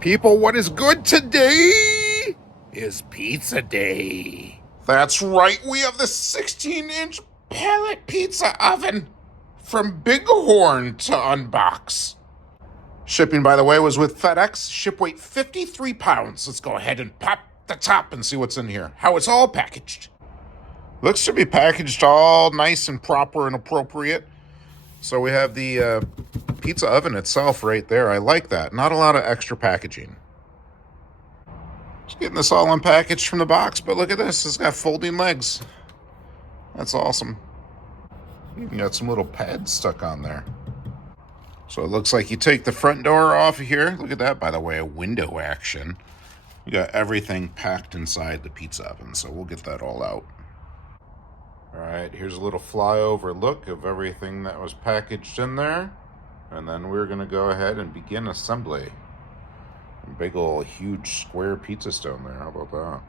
People, what is good today is pizza day. That's right, we have the 16-inch Pellet Pizza Oven from Bighorn to unbox. Shipping, by the way, was with FedEx. Ship weight 53 pounds. Let's go ahead and pop the top and see what's in here, how it's all packaged. Looks to be packaged all nice and proper and appropriate. So we have the pizza oven itself right there. I like that. Not a lot of extra packaging. Just getting this all unpackaged from the box, but look at this. It's got folding legs. That's awesome. Even got some little pads stuck on there. So it looks like you take the front door off of here. Look at that, by the way, a window action. You got everything packed inside the pizza oven, so we'll get that all out. All right, here's a little flyover look of everything that was packaged in there. And then we're gonna go ahead and begin assembly. A big old huge square pizza stone there, how about that?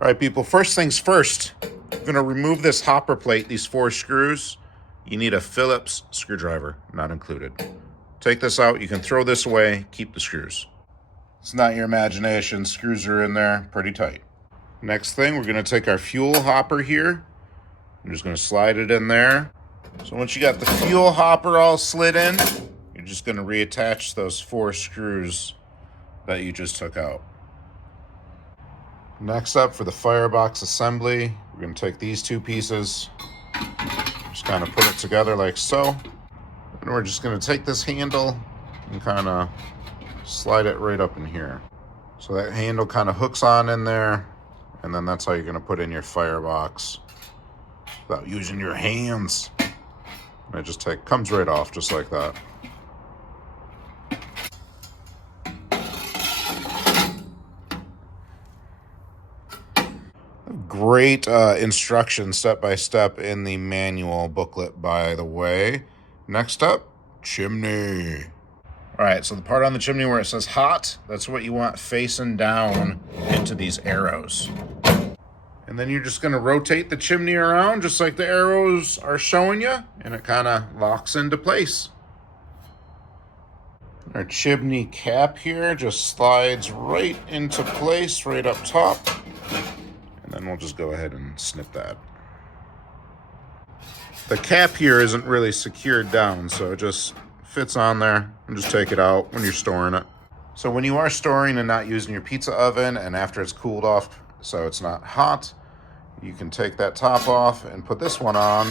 All right, people, first things first. I'm gonna remove this hopper plate, these 4 screws. You need a Phillips screwdriver, not included. Take this out, you can throw this away, keep the screws. It's not your imagination, screws are in there pretty tight. Next thing, we're gonna take our fuel hopper here. I'm just gonna slide it in there. So once you got the fuel hopper all slid in, you're just gonna reattach those 4 screws that you just took out. Next up, for the firebox assembly, we're gonna take these 2 pieces, just kind of put it together like so. And we're just gonna take this handle and kind of slide it right up in here. So that handle kind of hooks on in there, and then that's how you're gonna put in your firebox without using your hands. And it just comes right off just like that. Great instructions step by step in the manual booklet, by the way. Next up, chimney. All right, so the part on the chimney where it says hot, that's what you want facing down into these arrows. And then you're just gonna rotate the chimney around just like the arrows are showing you, and it kind of locks into place. Our chimney cap here just slides right into place, right up top. And then we'll just go ahead and snip that. The cap here isn't really secured down, so it just fits on there, and just take it out when you're storing it. So when you are storing and not using your pizza oven, and after it's cooled off so it's not hot, you can take that top off and put this one on.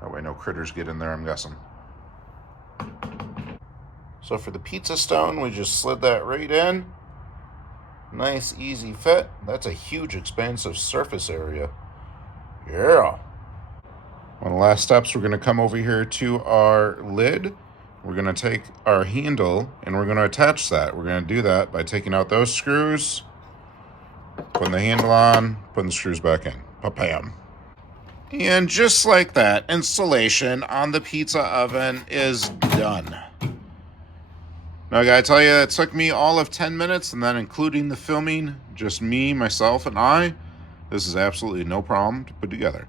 That way no critters get in there, I'm guessing. So for the pizza stone, we just slid that right in. Nice, easy fit. That's a huge, expansive surface area. Yeah. One of the last steps, we're going to come over here to our lid. We're going to take our handle and we're going to attach that. We're going to do that by taking out those screws, putting the handle on, putting the screws back in. Pa-pam. And just like that, installation on the pizza oven is done. Now, I gotta tell you, it took me all of 10 minutes, and then including the filming, just me, myself, and I. This is absolutely no problem to put together.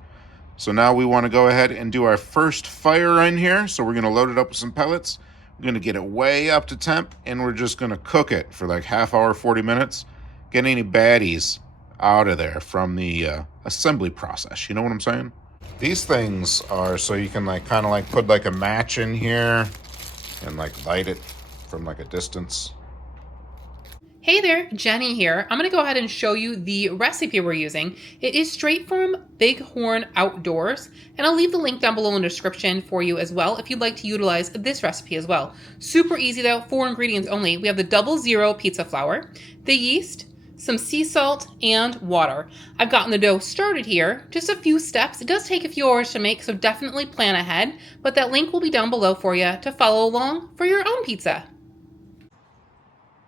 So now we want to go ahead and do our first fire in here. So we're going to load it up with some pellets. We're going to get it way up to temp, and we're just going to cook it for like half hour, 40 minutes. Get any baddies out of there from the assembly process. You know what I'm saying? These things are so you can like kind of like put like a match in here and like light it from like a distance. Hey there, Jenny here. I'm going to go ahead and show you the recipe we're using. It is straight from Bighorn Outdoors, and I'll leave the link down below in the description for you as well if you'd like to utilize this recipe as well. Super easy though, 4 ingredients only. We have the 00 pizza flour, the yeast, some sea salt, and water. I've gotten the dough started here, just a few steps. It does take a few hours to make, so definitely plan ahead, but that link will be down below for you to follow along for your own pizza.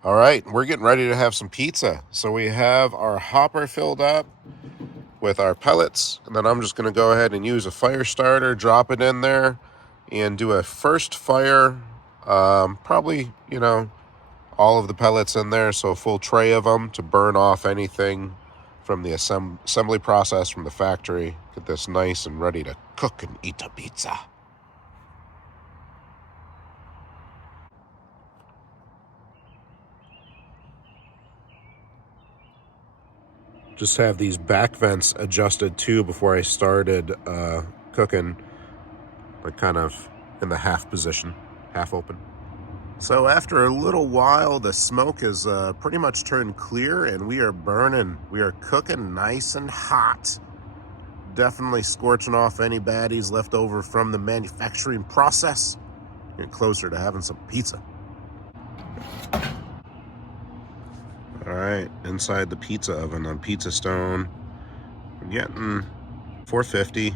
All right, we're getting ready to have some pizza. So we have our hopper filled up with our pellets, and then I'm just gonna go ahead and use a fire starter, drop it in there, and do a first fire, probably, all of the pellets in there, so a full tray of them to burn off anything from the assembly process from the factory. Get this nice and ready to cook and eat a pizza. Just have these back vents adjusted too before I started cooking, like kind of in the half position, half open. So after a little while, the smoke is pretty much turned clear and we are burning. We are cooking nice and hot. Definitely scorching off any baddies left over from the manufacturing process. Get closer to having some pizza. All right, inside the pizza oven on Pizza Stone, we're getting 450.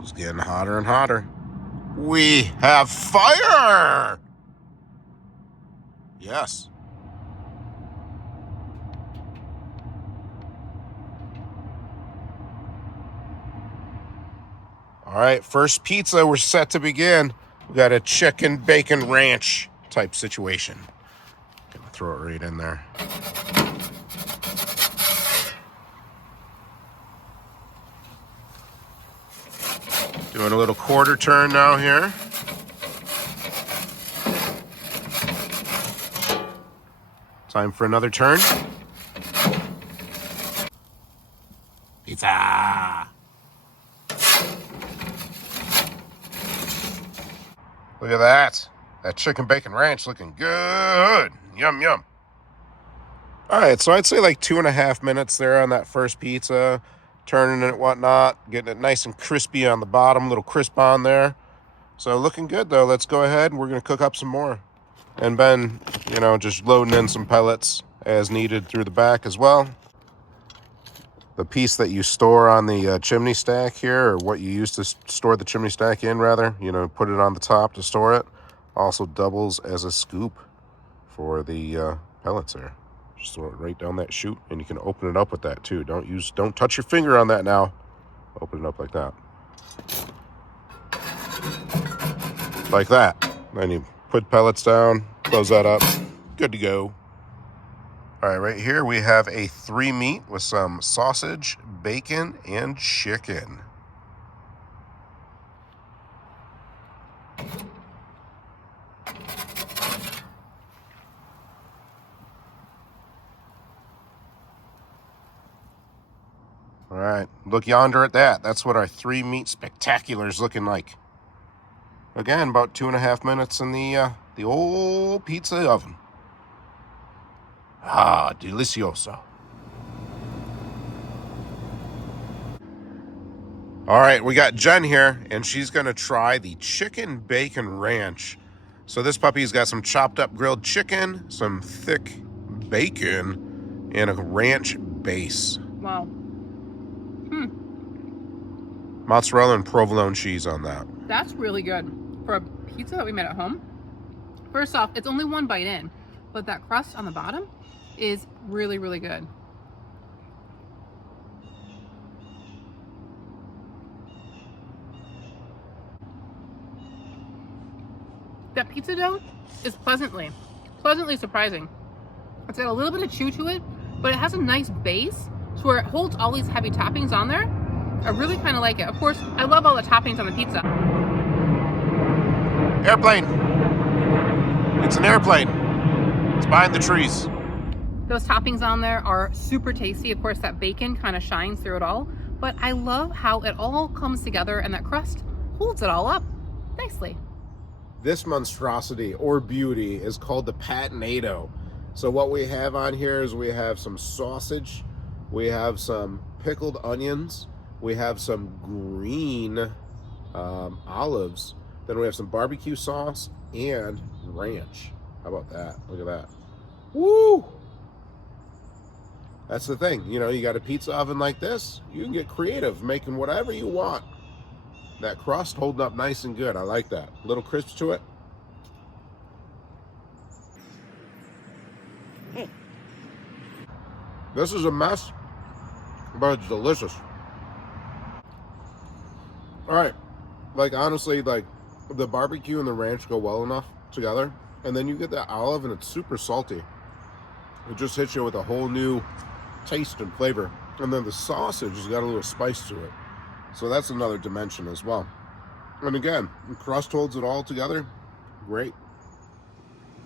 It's getting hotter and hotter. We have fire! Yes. All right, first pizza, we're set to begin. We got a chicken bacon ranch type situation. Gonna throw it right in there. Doing a little quarter turn now here. Time for another turn. Pizza! Look at that. That chicken bacon ranch looking good. Yum, yum. All right, so I'd say like 2.5 minutes there on that first pizza. Turning it and whatnot. Getting it nice and crispy on the bottom. Little crisp on there. So looking good though. Let's go ahead and we're going to cook up some more. And Ben, just loading in some pellets as needed through the back as well. The piece that you store on the chimney stack here, or what you use to store the chimney stack in rather, put it on the top to store it, also doubles as a scoop for the pellets there. Just throw it right down that chute, and you can open it up with that too. Don't touch your finger on that now. Open it up like that. Like that. Then you put pellets down, close that up, good to go. All right, right here we have a 3 meat with some sausage, bacon, and chicken. All right, look yonder at that. That's what our 3 meat spectacular is looking like. Again, about 2.5 minutes in the old pizza oven. Ah, delicioso. All right, we got Jen here, and she's going to try the chicken bacon ranch. So this puppy's got some chopped up grilled chicken, some thick bacon, and a ranch base. Wow. Mozzarella and provolone cheese on that. That's really good. For a pizza that we made at home, first off, it's only one bite in, but that crust on the bottom is really, really good. That pizza dough is pleasantly surprising. It's got a little bit of chew to it, but it has a nice base, so where it holds all these heavy toppings on there. I really kind of like it. Of course, I love all the toppings on the pizza. Airplane. It's an airplane. It's behind the trees. Those toppings on there are super tasty. Of course, that bacon kind of shines through it all, but I love how it all comes together and that crust holds it all up nicely. This monstrosity or beauty is called the patinato. So what we have on here is we have some sausage, we have some pickled onions, we have some green olives, then we have some barbecue sauce and ranch. How about that? Look at that. Woo! That's the thing. You got a pizza oven like this, you can get creative making whatever you want. That crust holding up nice and good. I like that. A little crisp to it. This is a mess, but it's delicious. All right. Honestly, the barbecue and the ranch go well enough together. And then you get that olive and it's super salty. It just hits you with a whole new taste and flavor. And then the sausage has got a little spice to it. So that's another dimension as well. And again, the crust holds it all together. Great.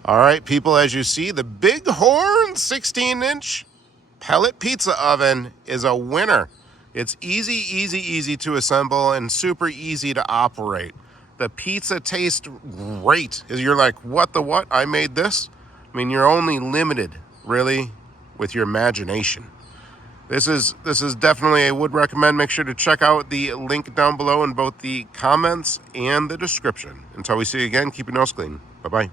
All right, people, as you see, the Bighorn 16-inch pellet pizza oven is a winner. It's easy to assemble and super easy to operate. The pizza tastes great. You're like, what the what? I made this? I mean, you're only limited, really, with your imagination. This is definitely, I would recommend. Make sure to check out the link down below in both the comments and the description. Until we see you again, keep your nose clean. Bye-bye.